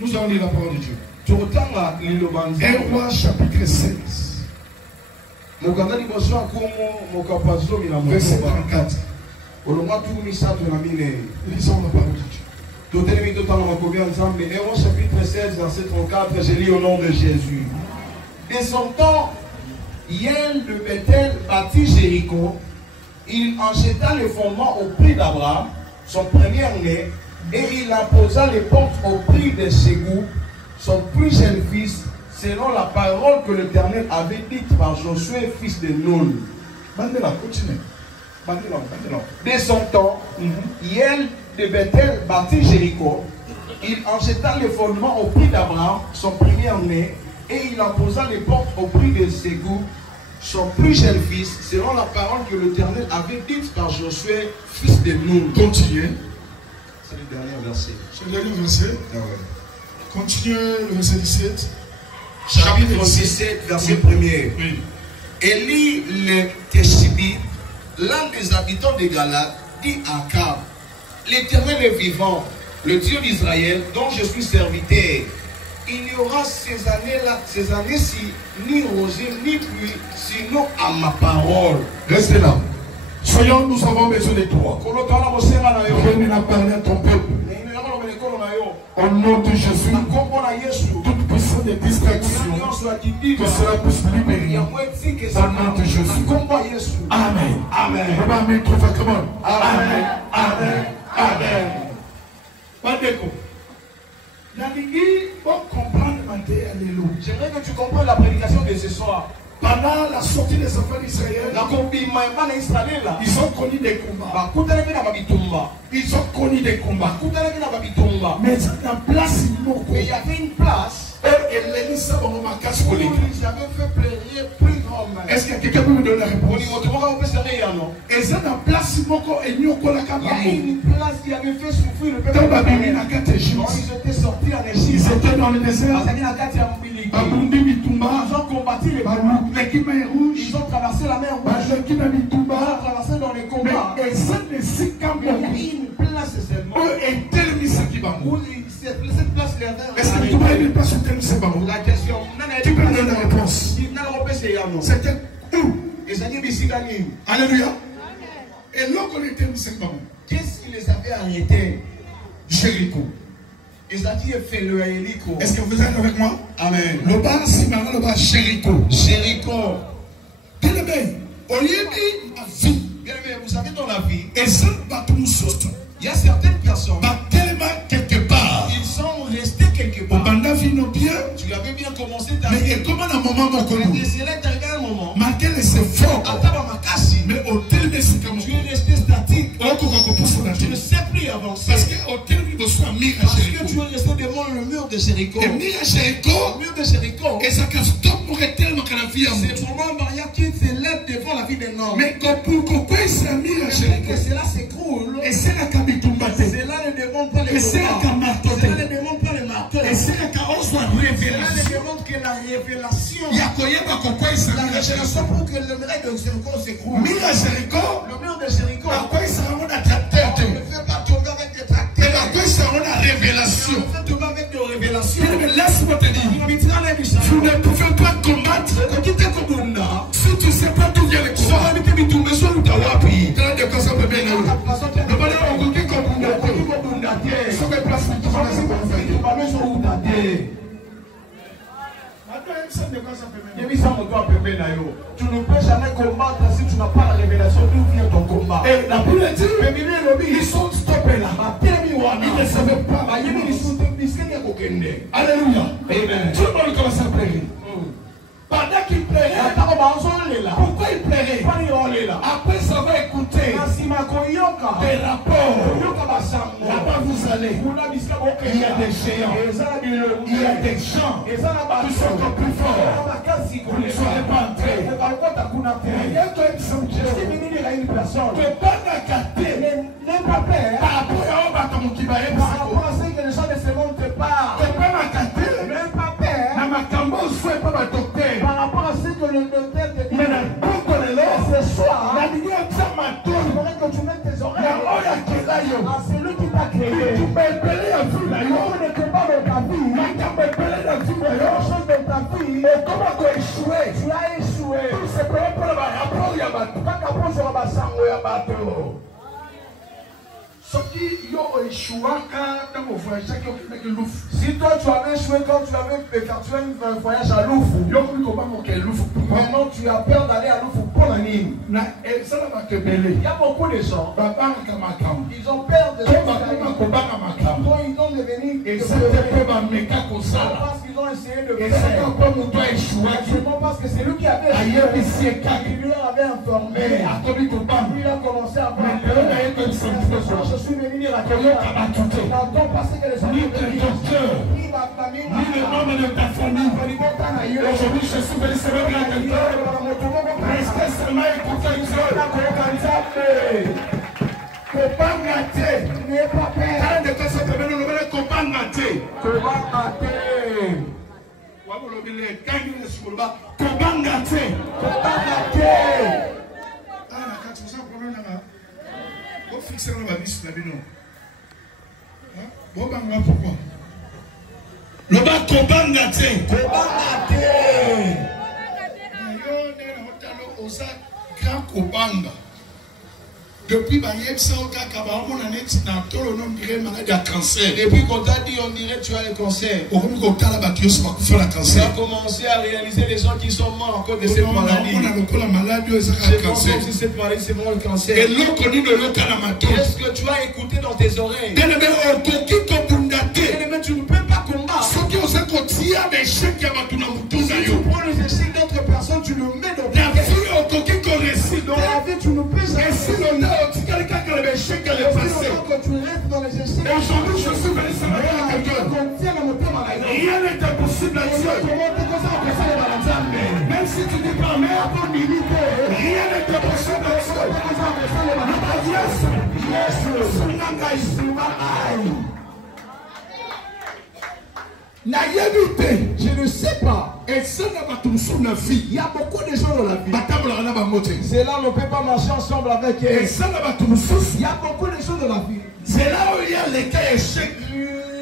Nous allons lire la parole de Dieu. 1 Roi chapitre 16. Verset 34. Lisons la parole de Dieu. Héros chapitre 16, verset 34, je lis au nom de Jésus. Dès son temps, Yael de Bethel bâtit Jéricho. Il en jeta les fondements au prix d'Abraham, son premier-né, et il imposa les portes au prix de Ségou, son plus jeune fils, selon la parole que l'Éternel avait dite par Josué, fils de Nun. Dès son temps, Yael de Bethel bâtit Jéricho. Il en jeta les fondements au prix d'Abraham, son premier-né, et il imposa les portes au prix de Ségou, son plus jeune fils, selon la parole que l'Éternel avait dite par Josué, fils de Nun. Continuez. C'est le dernier verset. C'est le dernier verset. Ah ouais. Continuez le verset 17. Chapitre 17, verset 1er. Oui. Élie le Teshibi, l'un des habitants de Galate, dit à Akab, l'Éternel est vivant, le Dieu d'Israël, dont je suis serviteur. Il y aura ces années-ci, ni rosée, ni pluie, sinon à ma parole. Restez là. Soyons, nous avons besoin de toi. Viens nous parler à ton peuple. Au nom de Jésus, toute puissance de distraction, que cela puisse libérer. Au nom de Jésus. Amen. Amen. Amen. Amen. Amen. Amen. J'aimerais que tu comprennes la prédication de ce soir. Pendant la sortie des enfants d'Israël, ils ont connu des combats. Ils ont connu des combats. Mais la place, il y avait une place où ils avaient fait pleurer plus grand. Est-ce que quelqu'un peut me donner la réponse? Il y a une place qui avait fait souffrir le peuple. Ils étaient sortis en Égypte. Ils étaient dans le désert. Ils ont combattu les combats. Ils ont traversé la mer Rouge. Ils ont traversé dans les combats. Il y a une place seulement. Cette place les avait. Est-ce que tu m'as une place où tu aimes ces ballons? La question. Tu peux me donner la réponse. C'était où? Alléluia. Et l'autre on était où ces ballons? Qu'est-ce qui les avait arrêtés? Jéricho. Est-ce que vous êtes avec moi? Amen. Le bas, si maintenant le bas, Jéricho. Jéricho. Bien aimé, au lieu de la vie, bien aimé, vous savez dans la vie, et ça va tout sortir. Il y a certaines personnes, tellement quelque part, ils sont restés quelque part. Tu avais bien commencé ta vie. Mais comment à un moment, mais c'est là qu'arrivé un moment, malgré les efforts, mais au tel de ce que tu es resté statique. Tu ne sais plus avancer. Parce que tu es resté devant le mur de Jéricho. Le mur de Jéricho. Et ça casse tout pour tellement que la vie a c'est vraiment Maria qui s'élève devant la vie d'un homme. Mais pourquoi c'est mis à Jéricho? Cela s'écroule. Et c'est la Kabitumbate. Cela ne demande pas les marteaux. Cela ne demande pas les marteaux. Et c'est la révélation. Cela ne demande que la révélation. La révélation pour que le mur de Jéricho s'écroule. Le mur de Jéricho. Le mur de Jéricho. À quoi ça va un tracteur? On ne fait pas tomber avec des tracteurs. Et à quoi ça va une révélation? On fait tomber avec des révélations. Laisse-moi te dire. Tu ne pouvais pas combattre. Si tu ne sais pas d'où vient le combat. Tu ne peux jamais combattre si tu n'as pas la révélation d'où vient ton combat. Et la Bible dit, ils sont stoppés là. Ils ne savaient pas. Alléluia. Amen. Tout le monde commence à pleurer. Pendant qu'il plairait, pourquoi il plairait? Après ça va écouter des rapports. Là-bas vous allez. Il y a des géants. Il y a des gens qui sont encore plus forts. Vous ne serez pas entrés. Il y a une personne. Que pas gâter. N'aie pas peur. Par rapport à ce que les gens ne se montrent pas. Que pas gâter. N'aie pas peur. Par rapport à ce que le docteur te dit. Ce soir, il faudrait que tu mettes tes oreilles à celui qui t'a créé. Tu ne te pas dans ta vie. Et comment tu as échoué? Tu as échoué. Tout simplement pour le rapport Yabato. Pas qu'à prendre sur la sango Yabato. Si toi tu avais échoué quand tu avais effectué un voyage à Loufou, maintenant tu as peur d'aller à Loufou pour la nuit. Il y a beaucoup de gens, ils ont peur de quand ils vont devenir parce qu'ils ont essayé de faire. Actuellement parce que c'est lui qui avait essayé, il lui avait informé. Il a commencé à voir. Je suis venu dire à quelqu'un, dans ton passé que les amis ni ma famille, ni le membre de ta famille, aujourd'hui je suis venu célébrer à quelqu'un, restez seulement écouter Dieu. Kobangate, n'ayez pas peur. Quand de toi cette semaine, on va le Kobangate. Kobangate. Kobangate. Kobangate. Ah, quand tu sens problème là. Vous fixez la liste là, non? Bon, pourquoi? Le bas Kobangate. Kobangate. Grand Kobanga. Depuis qu'on t'a dit, on dirait tu as le cancer. Tu as commencé à réaliser les gens qui sont morts à cause de cette maladie. C'est comme si cette maladie, c'est vraiment le cancer. Qu'est-ce que tu as écouté dans tes oreilles? Tu ne peux pas combattre. Si tu prends les échecs d'autres personnes, tu le mets dans ta vie. Dans la vie, tu ne peux jamais. Tu restes dans les échecs. Et aujourd'hui, je suis venu célébrer à quelqu'un. Rien n'est impossible à Dieu. Même si tu dis pas, mais avant de militer, rien n'est impossible à Dieu. Je ne sais pas. Et ça n'a pas tout son vie. Il y a beaucoup de gens dans la vie. C'est là où on ne peut pas marcher ensemble avec eux. Et ça n'a pas tout. Il y a beaucoup de choses dans la vie. C'est là où il y a les cas échecs.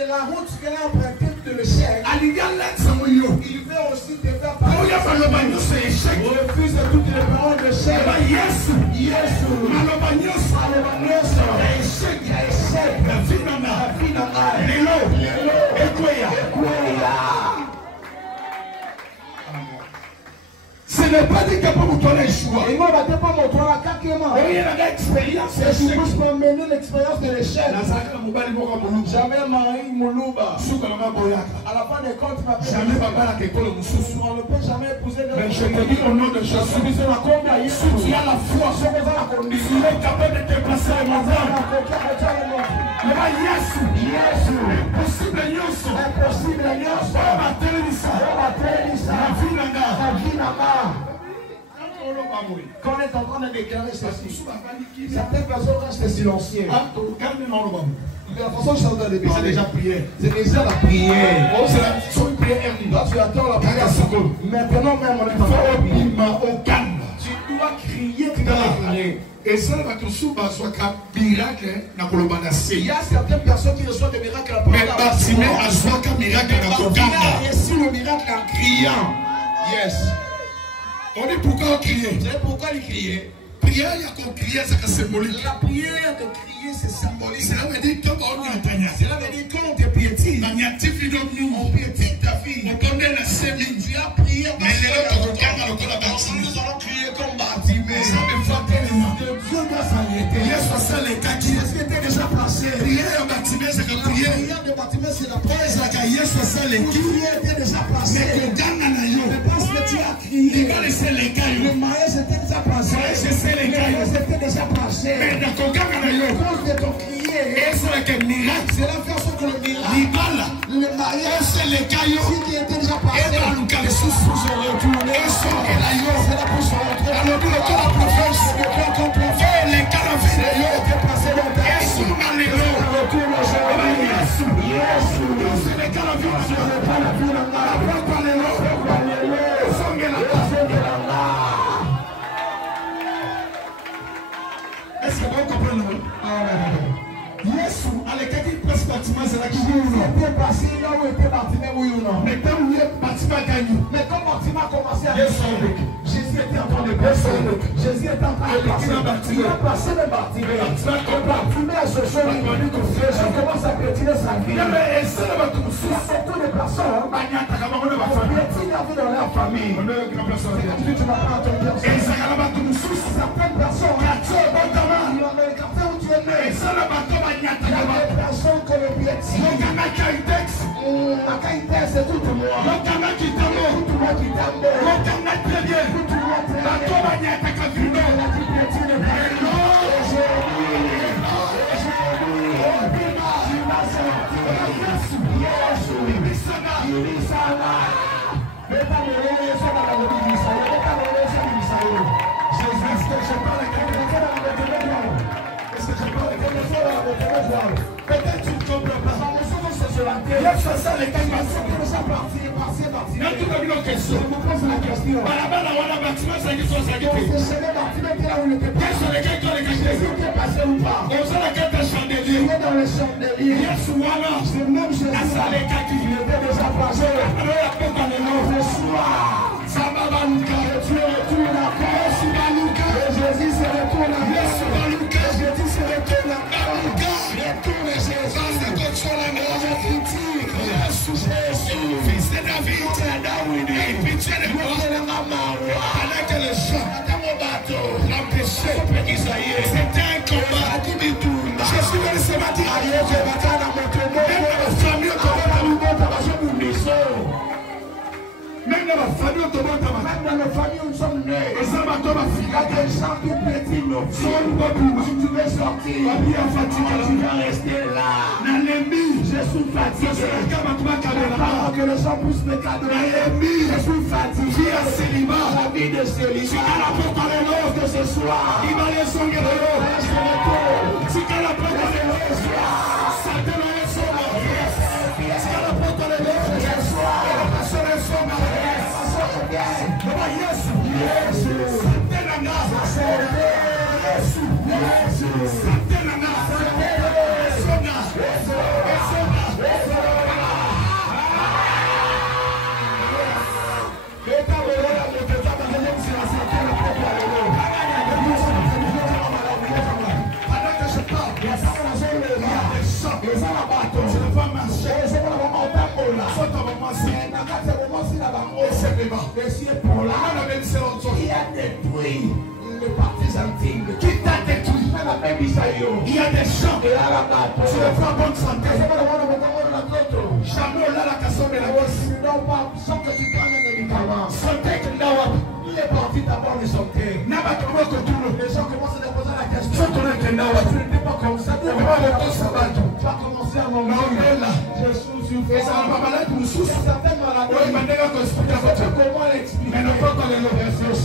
La route qu'elle a empruntée de l'échec. Il veut aussi te faire parler. Refuse toutes les paroles de l'échec. Ce n'est pas des capables pour toi les choix. Et moi, je ne vais pas montrer la caquement. Il y a une expérience. Je peux mener l'expérience de l'échec. Jamais Marie Moulouba. À la fin des comptes, jamais papa la kékolo Moussou. On ne peut jamais épouser de. Mais je te dis au nom de Jésus. Si tu as la foi, tu es capable de te déplacer à Mazan. Impossible Nyoso. Quand on est en train de déclarer ceci, certaines personnes restent silencieuses. De la façon dont je suis en train de déclarer, c'est déjà prié. C'est déjà la prière. C'est une prière. Là, tu attends la prière. Maintenant même, on est en train de prier. Tu dois crier, tu dois déclarer. Et ça va te souba soit un miracle na kolobana se. Il y a certaines personnes qui reçoivent des miracles à mais Bartimée a soit un miracle na kolobana. Il a reçu le miracle en criant. Yes. On dit pourquoi crier? Vous savez pourquoi il criait? Prière, il y a qu'on crier, c'est symbolique. La prière de crier, c'est symbolique. Cela veut dire que cela veut dire quand on te piétine, on piétine ta vie. Tu as prié, mais nous allons crier comme Bartimée. Dieu doit s'arrêter. Est-ce que tu es déjà placé? Prière de Bartimée, c'est que prière. Prière de Bartimée, c'est la prière. Prière était déjà placé. Mais parce que tu as crié. Le mariage était déjà placé. Le mariage était déjà placé. Mais dans ton cas, cause de ton crier, c'est la façon que le miracle, le mariage, si qui était déjà passé, c'est la pousse se retourner, c'est la pousse se retourner. Alors, le cas la prophète, le cas contre la fête, les cas la vie, était passé dans ta vie. Retourne aujourd'hui. C'est les cas la vie, c'est pas la vie, pas les lots, est-ce que vous comprenez? Yesu alekaki presse bâtiment c'est là qui oui ou non? Était passé là où était Bartimée oui ou non? Mais quand vous êtes Mais quand Bartimée a commencé à descendre, Jésus était en train de descendre. Jésus était en train de passer. Il a passé le Bartimée. Bartimée a ce jour connu que Jésus commence à pétiner sa vie. Il y a beaucoup de personnes qui piétinent la vie dans leur famille. Tu n'as pas entendu certaines personnes qui ont le quartier où tu es né. Il y a des personnes que le piétinent. C'est tout le monde. Tout le monde qui t'aime. Tout le monde très bien. Tout le monde très bien. Peut-être tu ne comprends pas. Yes, ça, les gars, ils sont partis. Je vous pose la question. Jésus était passé ou pas? Il est dans le chandelier. C'est même Jésus. Il était déjà passé. Ce soir, tu retournes à et Jésus se retourne à Jésus se retourne à retourne Jésus. Fils de David, pitié de moi. Pendant que le chant dans mon bateau l'empêchait, c'était un combat qui détourne. Jésus veut se battre. Même dans la famille, où nous sommes nés, il y a des gens qui pétillent nos vies. Si tu veux sortir, tu vas rester là. Je suis fatigué. Que les gens poussent mes cadeaux. Je suis fatigué. La vie de célibat. Que ce soir, il a détruit le partisan qui t'a détruit. Il y a des gens qui sont en bonne santé. Jamais là la cassure de la voix. Sans que tu prennes un médicament. Santé que il est parti d'abord de santé. Les gens commencent à poser la question. Tu n'étais pas comme ça. Tu vas commencer à m'envoyer là. Je suis sur et ça va pas malade pour sous certaines maladies. Comment l'expliquer? Mais ne faut pas les Jésus.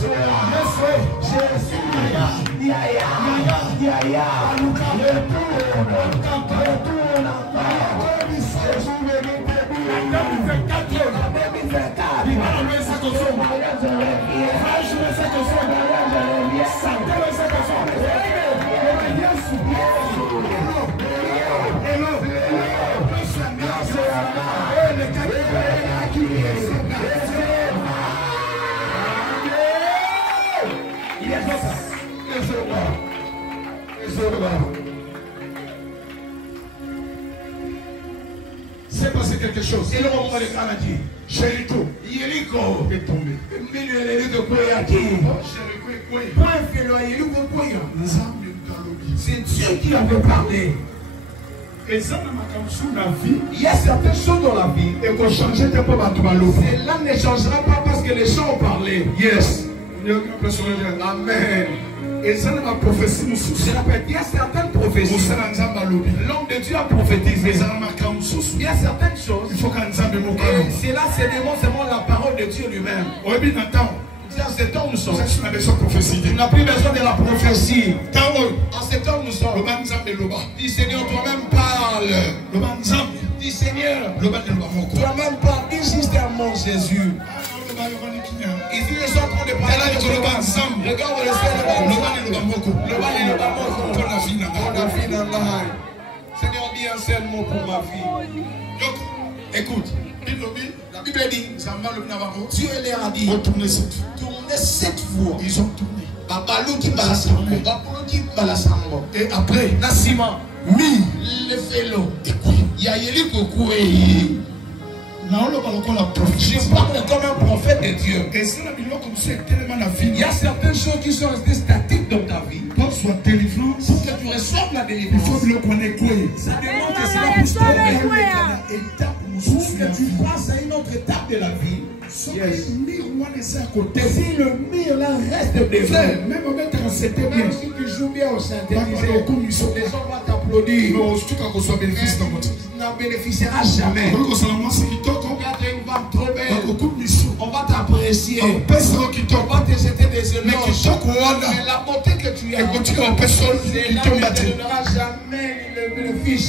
C'est passé quelque chose. Et le moment où le grand a dit Jéricho est tombé. C'est Dieu qui avait parlé. Il y a certaines choses dans la vie et qu'on changeait un peu. Cela ne changera pas parce que les gens ont parlé. Yes. Amen. Et ça m'a prophétie. Je répète, il y a certaines prophéties. L'homme de Dieu a prophétisé. Il y a certaines choses. Et cela, c'est démontre la parole de Dieu lui-même. En ce temps nous sommes. Tu n'as plus besoin de la prophétie. En ce temps nous sommes. Dis Seigneur, toi-même parle. Dis Seigneur, toi-même parle. Dis juste un mot Jésus. Ici ils sont en train de parler. Regarde le Seigneur. Seigneur, dis un seul mot pour ma fille. Écoute. La Bible dit, Dieu leur a dit, tournez 7 fois. Ils ont tourné. Et après, Nassima, le vélo. Il y a eu beaucoup. Je parle comme un prophète de Dieu. Il y a certaines choses qui sont restées statiques dans ta vie. Pour que tu reçoives la délivrance. Ça demande que cela puisse tomber. Pour que tu passes à une autre étape de la vie. Yes. Si le mur là reste devant, même si tu joues bien au synthétisé, les gens vont t'applaudir. Tu n'en bénéficieras jamais. On va t'apprécier. On va te jeter des éloges. Mais la beauté que tu as, c'est là que tu ne donneras jamais le bénéfice.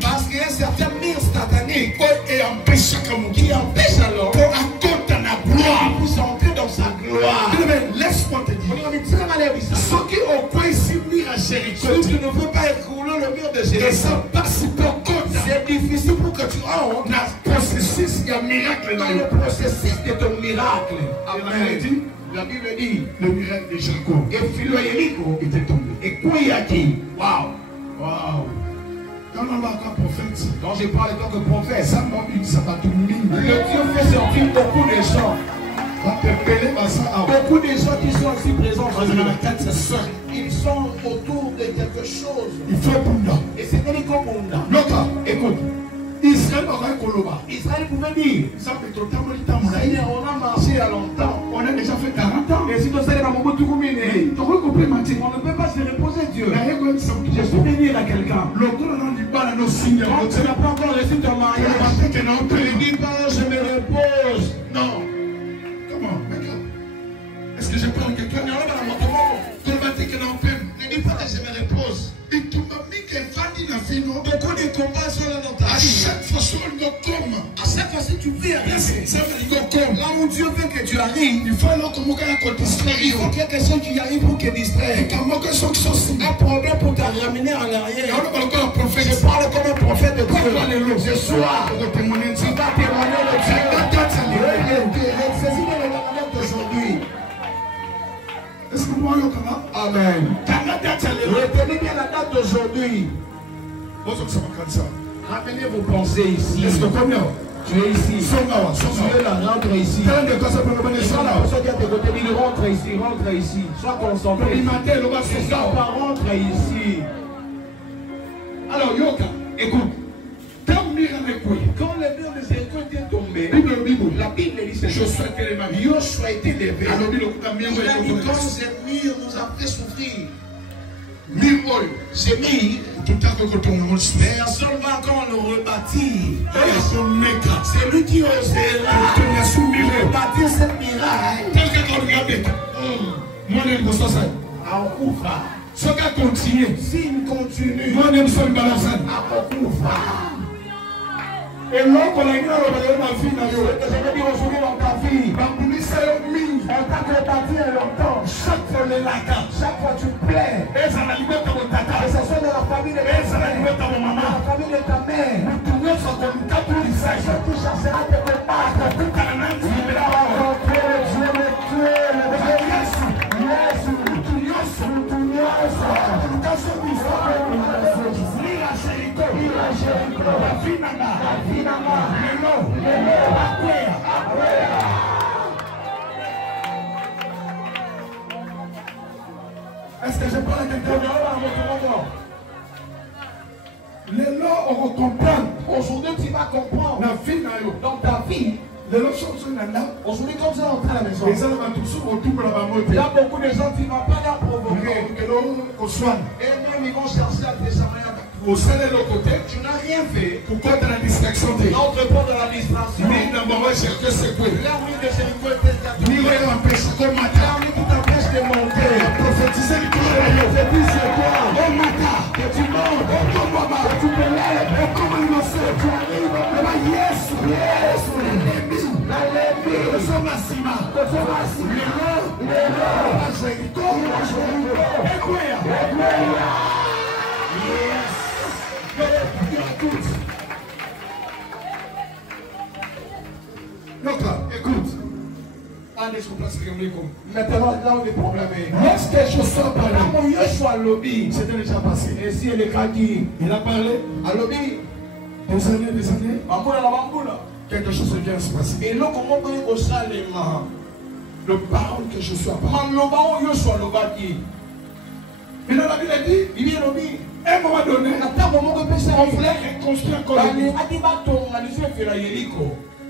Parce qu'il y a un certain mur satanique qui empêche alors qu'il puisse entrer dans sa gloire. Laisse-moi te dire. Ceux qui ont quoi ici, Si tu ne veux pas écrouler le mur de Jéricho, c'est difficile pour que tu entres dans le processus de ton miracle. Amen. La Bible dit le miracle de Jéricho. Et Philo Jéricho était tombé. Et quoi y a-t-il? Waouh! Waouh! Quand on va encore prophète, quand je parle en tant que prophète, ça va tout le Dieu fait sortir beaucoup de gens. Beaucoup de gens qui sont ici présents, ils sont autour de quelque chose. Il faut Bunda. Et c'est comme Bunda. Écoute, Israël pouvait dire, on a marché il y a longtemps. On a déjà fait 40 ans. Et si on ne peut pas se reposer Dieu. Je suis venu à quelqu'un. Quand tu n'as pas encore reçu ton mariage, ne dis pas je me repose. Non. Comment? Est-ce que je parle à quelqu'un? Ne dis pas que je me repose. Beaucoup de combats sont là dans ta vie. À chaque fois que tu veux arriver, là où Dieu veut que tu arrives, il faut alors qu'il y ait quelque chose qui arrive pour te distraire. Un problème pour te ramener en arrière. Je parle comme un prophète de Dieu. Ce soir, tu vas témoigner de Dieu. Saisis le moment d'aujourd'hui. Est-ce que moi, amen. Retenez bien la date d'aujourd'hui. Ramenez vos pensées ici. Est-ce que combien? Tu es ici. Tu es là, rentre ici. Rentre ici, rentre ici. Sois concentré. Rentre ici. Alors, Yoka, écoute. Quand le mur de Jéricho était tombé, la Bible dit que Joshua était levé. Il a dit quand ce mur nous a fait souffrir. Ce mur, personne va encore le rebâtir. C'est lui qui osera rebâtir cette miraille. À Okoufa. S'il continue, à Okoufa. Et l'homme qu'on a mis dans la vie, je veux dire aujourd'hui dans ta vie, on t'a rebâti longtemps. Chaque fois tu plais. Et ça soit de la famille de ta maman, la famille de ta mère. Ça te chassera de tes est-ce que je parle à quelqu'un? Les lois, on va comprendre. Aujourd'hui, tu vas comprendre. Dans ta vie, aujourd'hui, comme ça, on est à la maison. Il y a beaucoup de gens qui ne vont pas la provoquer. Et même, ils vont chercher à te chamailler. Tu n'as rien fait. Pourquoi tu as la distraction? Notre port de la distraction. Là où il de Jéricho était là où il t'empêche de monter. Prophétiser le prophétise sur toi. Que tu montes. Que tu te lèves. Tu arrives. Yes. Donc là, écoute. Maintenant, là où le problème est. Lorsque Joshua parlait, C'était déjà passé. et si elle est dit, Il a parlé. à l'obé, des années, quelque chose vient se passer. Et là, comment on peut Le parole que Joshua a parlé. Mais dans la Bible, elle dit, à un moment donné, on voulait reconstruire encore le mur.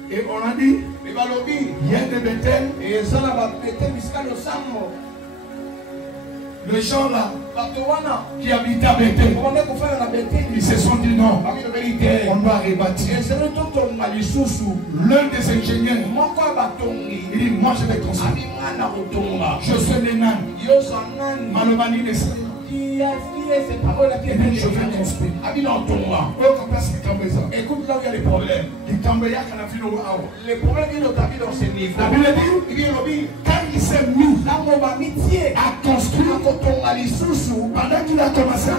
Et on a dit, il y a des Bethel, les gens là qui habitent à Bethel, ils se sont dit non, on doit rebâtir. L'un des ingénieurs, il dit, moi je vais construire. Je suis les nains. Malomani ne sait. Je vais construire. Écoute là où il y a des problèmes. Les problèmes viennent dans ta vie dans ce niveau. La Bible dit, quand il s'est mis à construire, pendant qu'il a commencé, on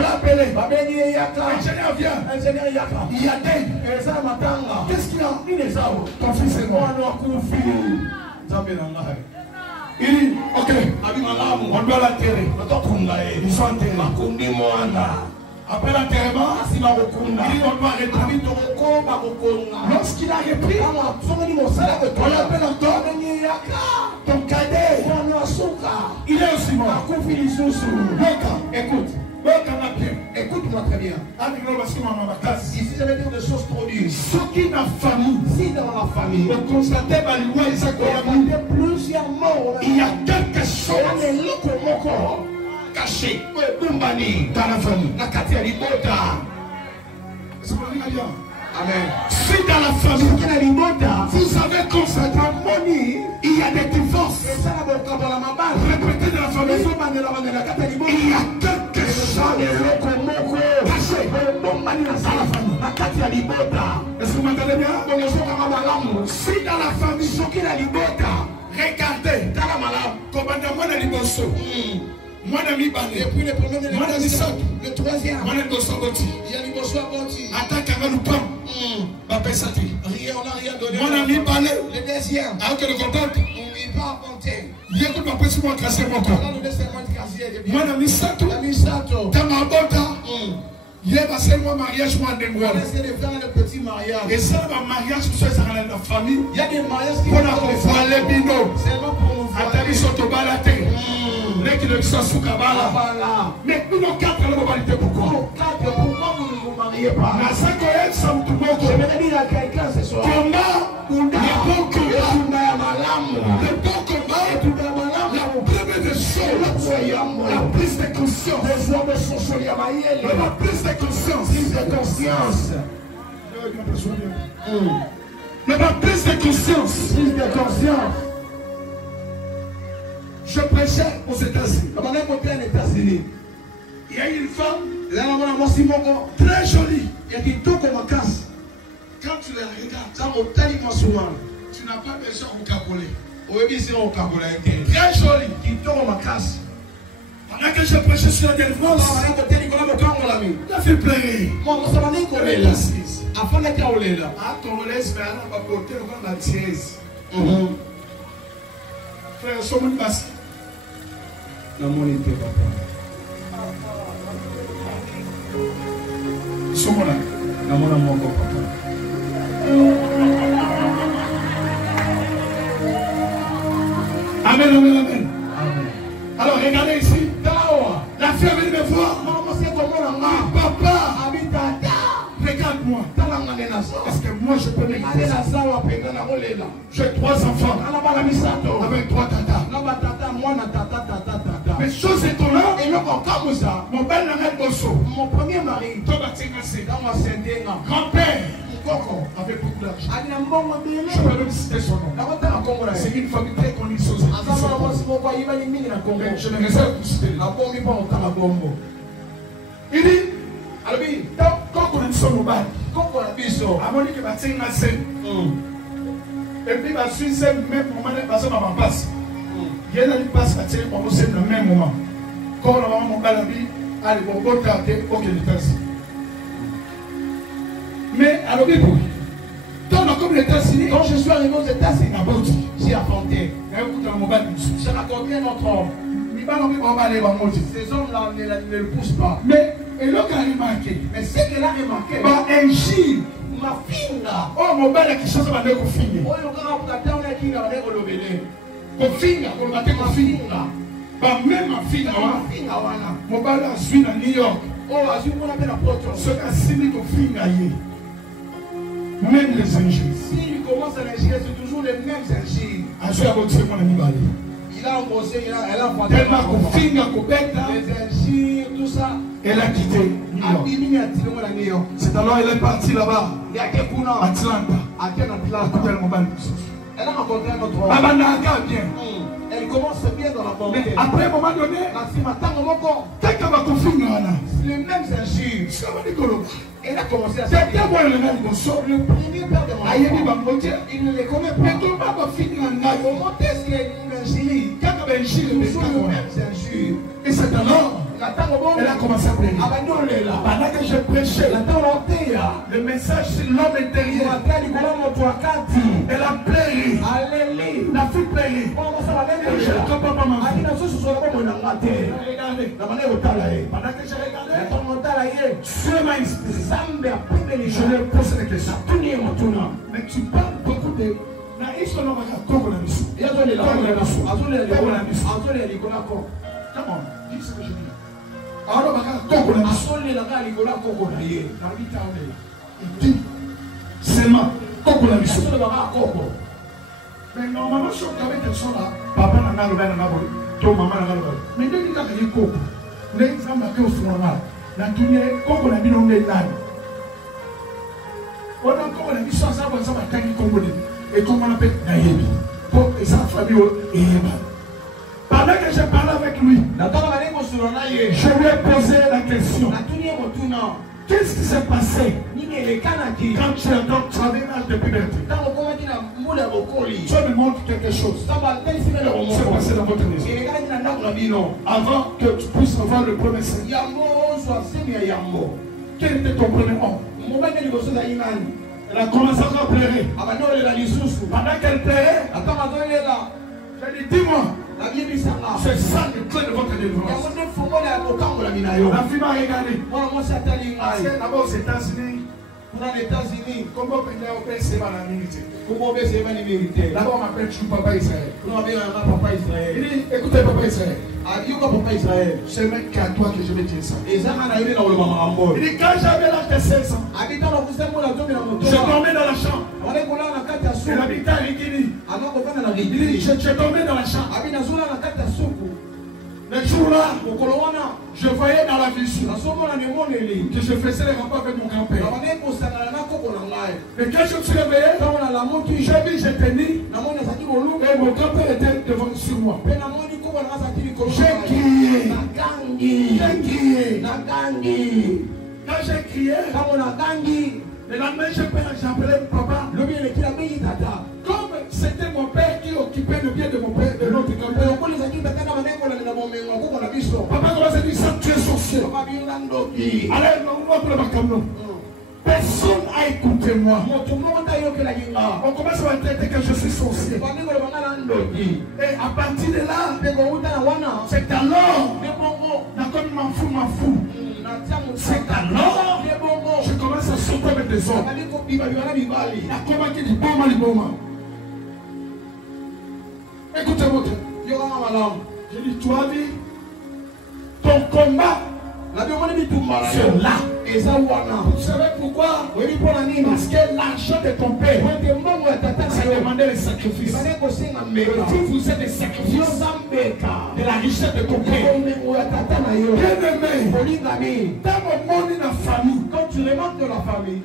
l'a appelé. Ingénieur vient. Il y a des. Qu'est-ce qu'il a? Ton fils est mort. Il dit, ok, on doit l'enterrer. Ils sont enterrés. Après l'enterrement, il dit, on doit rétablir. Lorsqu'il a repris, on l'appelle encore ton cadet. Il est aussi mort. Écoute. Écoute-moi très bien. Ici, ça veut dire des choses trop dures. Ce qui n'a famille, Si dans la famille, on constate plusieurs morts, il y a quelque chose caché dans la famille. Amen. Si dans la famille, vous avez constaté il y a des divorces répétés dans la famille, il y a quelque chose caché dans la famille. Est-ce que vous m'entendez bien? Si dans la famille, regardez, commandement de l'Ibosso, moi n'ami balé, moi n'ami sac, Le troisième, moi n'ami bossaboti, il y a l'Ibosso à Boti. attaque à Galoupan, Bapesati, Rien, on n'a rien donné. moi n'ami balé, Le deuxième, alors que le contact, on ne va pas compter. yécoute ma petite moi cassé mon corps. On a donné seulement de casier. Moi n'ami satou, La Misato. dans ma bota, yéba c'est moi mariage moi On d'Emouel. essaie de faire le petit mariage. Et ça, ma mariage, c'est dans la famille. Il y a des mariages qui Pour la voir les bino, seulement pour nous voir. Atali soto balate, les qui ne sont sous kabala. Voilà. Mais nous, nos quatre, la globalité, pourquoi? Pourquoi vous ne vous mariez pas? Na sako et sam tu moko. Je vais dire à quelqu'un ce soir. Comment le bon combat, le bon combat, la première des choses, la prise de conscience, la prise de conscience, la prise de conscience. Je prêchais aux États-Unis. Il y a une femme très jolie. Quand tu la regardes, tu n'as pas besoin de capoler. Très jolie. Pendant que je prêchais sur la délivrance, il a fait pleurer. Elle est assise. Ah, ton laisse, mais elle va porter la dièse. Frère, sommes nous passés. Sommes là. Amen, amen, amen. Alors regardez ici. La fille est venue me voir. Papa, regarde-moi. Est-ce que moi je peux m'écouter? J'ai 3 enfants avec 3 tatas. Mais chose étonnante, mon bel ami Bosso, Mon premier mari, dans ma Saint-Déna, grand-père, avait beaucoup d'argent. Je peux même citer son nom. C'est une famille très connue sur cette je me réserve pour citer. Il dit, quand on est sur nos balles, à mon équipe, c'est une scène. Et puis, la Suisse, même moment, parce que ma passe. Il y a une passe à tirer pour le même moment. Quand on a mon balle, allez, on peut garder aucune passe. Mais à l'objet, dans comme les États-Unis, quand je suis arrivé aux États-Unis, j'ai affronté. J'ai raconté un autre homme. Ces hommes-là ne le poussent pas. Mais et là, il a remarqué. Mais ce qu'il a remarqué, un Gilles, ma fille là, oh mon bel qui change ma fille. Oh, il y a ma fille là. Même ma fille là, mon bel a suivi à New York. Oh, a suivi mon appel à Porto. Ce qu'a signé ton fille là. Même les injures. S'il commence à l'injure, c'est toujours les mêmes injures. Il a embossé, elle a envoyé. Les injures, tout ça. Elle a quitté New York. C'est alors elle est partie là-bas. Atlanta. Elle a rencontré un autre homme. Bien. Elle commence bien dans la bonté. Mais après un moment donné, les mêmes injures. Elle a commencé à se dire. Le premier père de mon enfant, il ne les connaît pas. Comment est-ce qu'il y a une injure? Toujours les mêmes injures. Et c'est alors elle a commencé à prier. Pendant que je prêchais, le message sur l'homme intérieur, elle a pleuré. La fille pleurée. Je ne comprends pas ma fille. Pendant que je regardais, Dieu m'a inspiré. Je lui ai posé des questions. Mais tu parles beaucoup de... Come on, dis ce que je dis. Alors, il dit seulement mais normalement, si on avait quelque chose là, papa n'a pas le même ton maman n'a pas le même. Mais dès qu'il a dit coco, les femmes qui ont son mal, la tournée, coco n'a mis dans les nains. On a encore la mission à savoir ça va gagner Congo et comment on appelle Naïbi. Pour sa famille et pendant que je parlais avec lui, je lui ai posé la question. Qu'est-ce qui s'est passé quand tu es donc l'âge de puberté? Tu me montres quelque chose. C'est passé dans votre maison. Avant que tu puisses avoir le premier Seigneur. Quel était ton premier homme? Elle a commencé à pleurer. Pendant qu'elle pleurait, je lui ai dit, dis-moi. C'est ça le clé de votre délivrance. La fille m'a regardé. D'abord aux États-Unis. Comment d'abord on m'appelle Papa Israël. Il dit, écoutez Papa Israël. C'est le mec qui à toi que je vais dire ça. Il dit, quand j'avais l'âge de 16 ans, je dormais dans la chambre. Et l'habitant il dit, je dormais dans la chambre. Le jour-là, je voyais dans la vision que je faisais les rapports avec mon grand-père. Mais quand je me suis réveillé, j'ai vu, j'étais né, et mon grand-père était devant sur moi. J'ai crié. Quand j'ai crié, le lendemain, j'ai appelé papa. Comme c'était mon père qui occupait le bien de mon père, de notre grand-père. Papa commence à dire ça, tu es sorcier. Alors, personne n'a écouté moi. On commence à me traiter que je suis sorcier. Et à partir de là, c'est alors, quand m'en fous. C'est alors, je commence à sauter avec des hommes. Écoutez-moi, je dis, tu as dit, ton combat, c'est là. Vous savez pourquoi? Parce que l'argent de ton père, c'est demander les sacrifices. Si vous êtes des sacrifices de la richesse de ton père, bien-aimé, dans mon monde et la famille, quand tu les manques de la famille,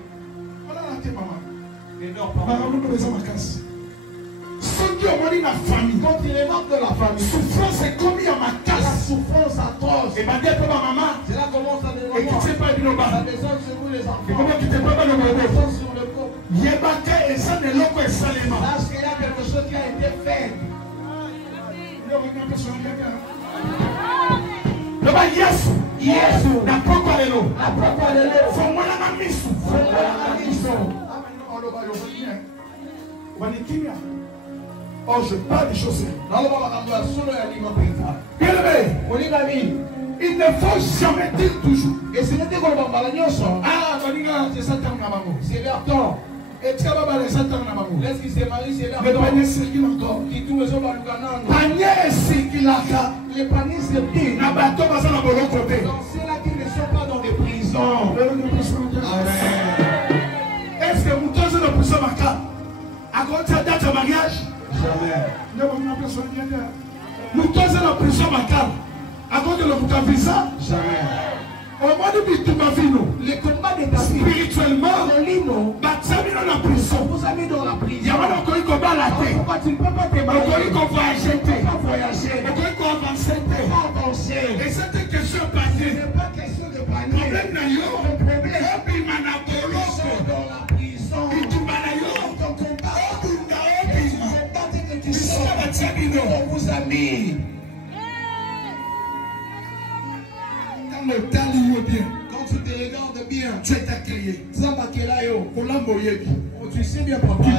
ma famille, quand il est mort de la famille, souffrance est commis à ma casse. La souffrance atroce. Et ma dire que ma maman, cela commence à développer. Et tu sais pas bien la maison sur vous les enfants. Et comment tu t'es pas le maison sur le corps. Yébaka et ça ne l'ont pas salement. Parce qu'il y a quelque chose qui a été fait. Le bas yes, la propre allélo. La propre allélo. Faut moi la mission. Faut moi la mission. Oh, je parle des choses. Bien aimé, il ne faut jamais dire toujours. Et ce n'était qu'on va parler de ah, c'est leur temps. Et tu vas parler de ça. Laisse qu'il se marie, c'est leur temps. Le panier circule encore. Qui tout le monde va nous panier circule là. Les paniers circulent. Na bateau va dans le côté. Donc c'est là qu'ils ne sont pas dans des prisons. Est-ce que vous tous dans prison macabre? À quoi tu as date de mariage? Jamais. Nous tous dans la prison macabre. À quoi tu as le visa? Jamais. Au moins de tout ma vie, les combats de ta vie, spirituellement, dans la prison. Vous avez dans la prison. Il y a un combat la tête. Pourquoi tu ne peux pas te marier? On va voyager. On va avancer. Et cette question passée. Ce n'est pas question de panier. Le problème, c'est dans la prison. On vous a mis. Quand tu te regardes bien, tu es accueilli. Tu sais bien, papa. Tu es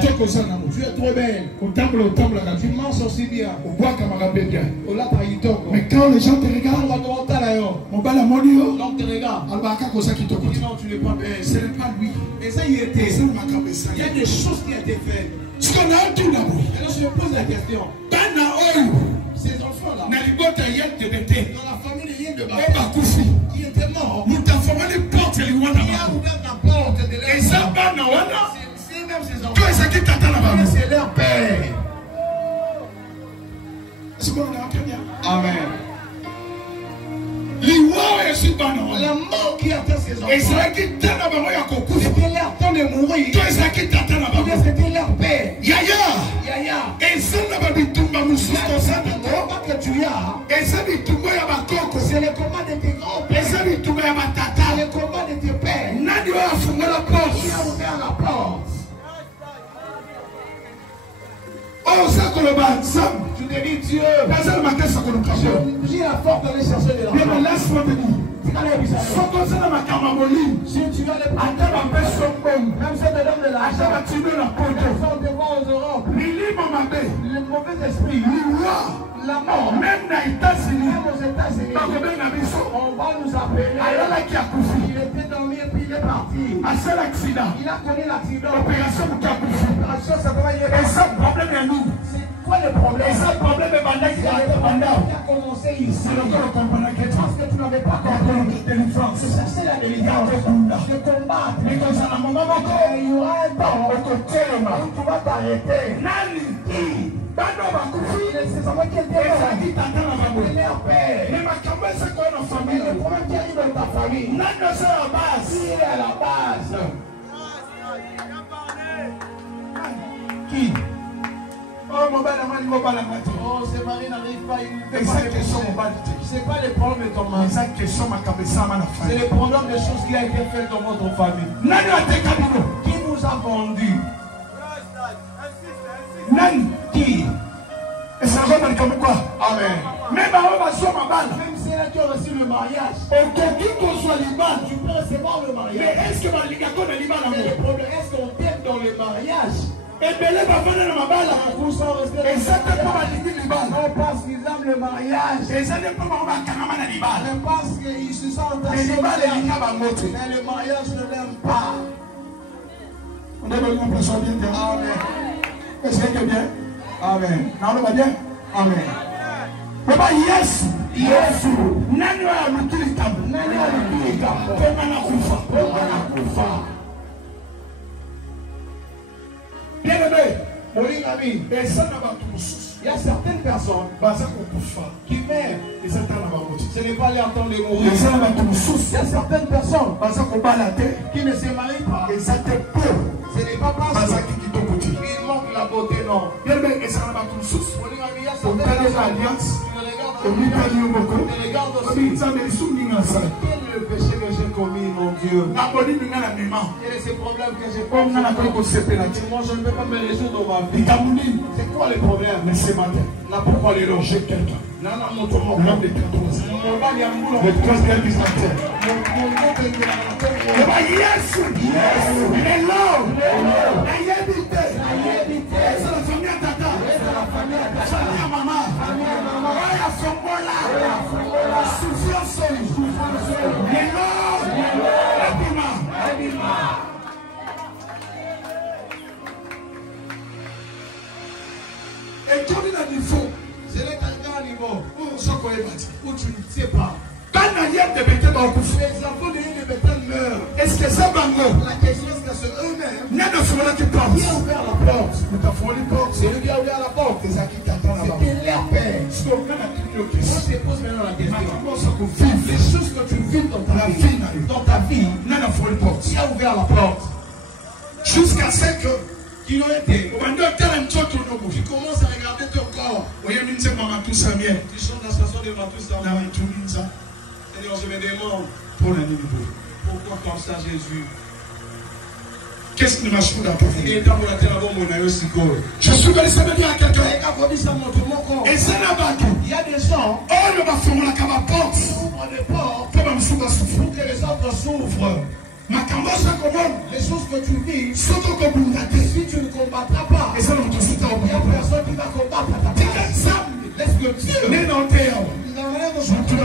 trop belle. Tu manges aussi bien. Mais quand les gens te regardent, l'homme te regarde. Non, tu n'es pas belle. Ce n'est pas lui. Et ça, il était. Il y a des choses qui ont été faites. Et là, je me pose la question. Ces enfants-là, dans la famille de Yen de Baba, qui était mort, qui a ouvert la porte de l'église. Et ça, c'est même ses enfants. C'est leur père. Est-ce qu'on est entendu? Amen. La mort qui attend ses enfants. C'était leur temps de mourir. C'était leur père. Yaya. Et ça n'a pas dit tout le monde. C'est le combat de tes grands-pères. C'est le combat de tes pères. Qui a ouvert la porte. Oh, ça que le bâtiment. Je te dis Dieu. J'ai la force d'aller chercher de l'argent. Mais laisse-moi te dire. Si tu as les même si tu donnes de l'argent, tu donnes la peau. Ils sont devant aux Europes. Le mauvais esprit, la mort, même aux États-Unis, on va nous appeler. Il était dormi et puis il est parti. Il a connu l'accident. L'opération, ça doit y être. Et ça, problème est nous. C'est quoi le problème? Et ça, le problème est Banda qui a commencé ici. C'est encore le combattre. Parce que tu n'avais pas compris la délivrance. C'est chercher la délivrance. De combattre. Mais dans un moment, il y aura un temps où tu vas t'arrêter. Nani. C'est ça qui est derrière. C'est leur père. Mais ma campagne, c'est quoi dans la famille? Le problème qui arrive dans ta famille. Nani, c'est la base. Il est à la base. Qui? Oh, mon bel amant, oh, ces maris n'arrivent pas. C'est pas le problème de ton mari. C'est le problème des choses qui a été fait dans votre famille. Qui vous a vendu? Nani? Qui? Et ça va comme quoi? Amen. Même si c'est là qui a reçu le mariage, aucun qu'on soit liban, tu peux recevoir le mariage. Mais est-ce que est-ce qu'on t'aime dans le mariage? Et Belé va venir dans ma balle. Et ça ne peut pas dire Liban. Non, parce qu'ils aiment le mariage. Et ça ne peut pas dire Liban. Mais parce qu'ils se sentent attachés. Mais le mariage ne l'aime pas. On a besoin de personne bien. Amen. Est-ce que c'est bien? Amen. Non, on va bien? Amen. Papa, yes. Yes. Nani wa mtulitambo. Nani wa mtulitambo. Koma na kufa. Bien aimé, il y a certaines personnes qui meurent. Ce n'est pas leur temps de mourir. Il y a certaines personnes qui ne se marient pas. Ce n'est pas parce qu'ils manquent la beauté, non. Il y a certaines alliances. Tu regardes aussi. Quel est le péché que j'ai commis, mon Dieu? Quel est ce problème que j'ai commis? Moi, je ne peux pas me résoudre dans ma vie. C'est quoi le problème? Mais c'est ma tête. Là, pourquoi les loger quelqu'un? Non, mon tour, mon nom de 14. Mon bal, il y a un boulot. Le 13 quel business? Mon nom de 14. Yes! Il est là! La yébité! où tu ne sais pas. Les enfants de Bethel meurent. est-ce que ça va nous? La question est que c'est eux-mêmes. Qui a ouvert la porte? C'est lui qui a ouvert la porte. C'était leur père. On se pose maintenant la question. Les choses que tu vis dans ta vie, qui a ouvert la porte? Jusqu'à ce que Qui ont été. Tu commences à regarder ton corps. Tu chantes la chanson de Matoussa. Seigneur, je me demande pourquoi comme ça Jésus. qu'est-ce qui marche pour la parole? Il est temps pour la terre avant mon aïe aussi. Je suis venu ça veut dire à quelqu'un. Et c'est là-bas Il y a des gens oh le bafon la cama porte qui ouvrent des portes pour me souffrir pour que les autres s'ouvrent. ma cambosa commande Les choses que tu vis, surtout que vous n'avez si tu ne combattras pas, et ça nous tout il n'y a personne qui va combattre ta place. Laisse que Dieu, mais non t'es il a rien de son que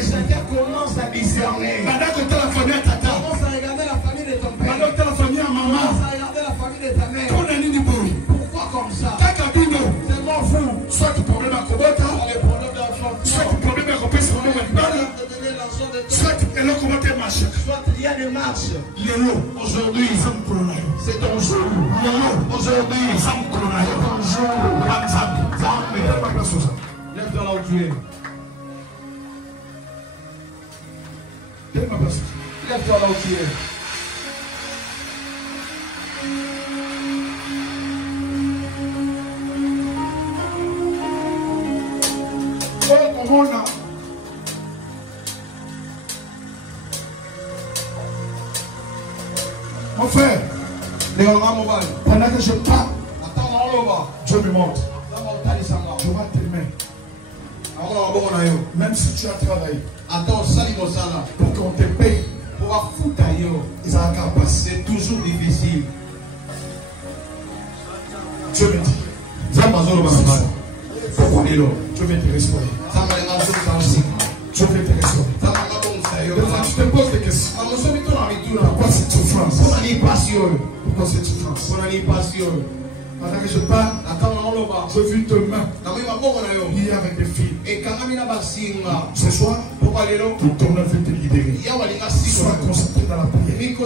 chacun commence à discerner. madame que la famille à tata Commence à regarder la famille de ton père. madame que la famille à maman Commence à regarder la famille de ta mère. pour la ligne boy Pourquoi comme ça? kaka bino Tellement fou. soit tu problème à kobota Les problèmes d'enfant. soit tu problème à kopesa pour moi bana De donner l'argent de ton. soit elle a comment t'es marche Soit il y a des marches. lelo aujourd'hui ça me colonna C'est ton jour. lelo aujourd'hui ça me colonna Ton jour. Lève-toi là où tu es. Lève-toi là où tu es. mon frère, pendant que je parle, Dieu me montre. Je vois tes mains. Même si tu as travaillé pour qu'on te paye, ils ont un capacité. C'est toujours difficile. Dieu me dit, je vais te restaurer. Je vais te restaurer. Tu te poses des questions. Pourquoi cette souffrance? Pourquoi cette souffrance? Pendant que je parle, je vis tes mains liées avec des fils. Ce soir, tout ton œuvre est libéré. Sois concentré dans la prière.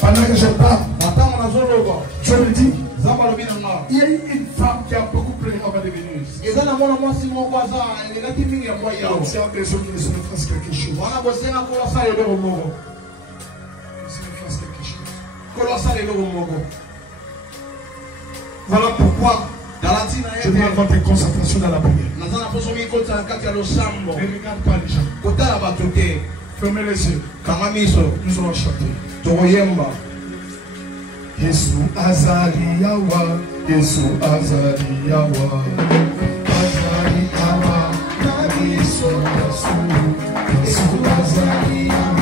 Pendant que je parle, je me dis, il y a une femme qui a beaucoup pleuré avant de venir ici. Tu as besoin que les hommes fassent quelque chose. Voilà pourquoi je dois avoir des concentrations dans la prière. Ne regarde pas les gens. Fermez les yeux. Nous allons chanter. Yesu azali yawa, Yesu azali yawa, azali yawa, Yesu azali yawa.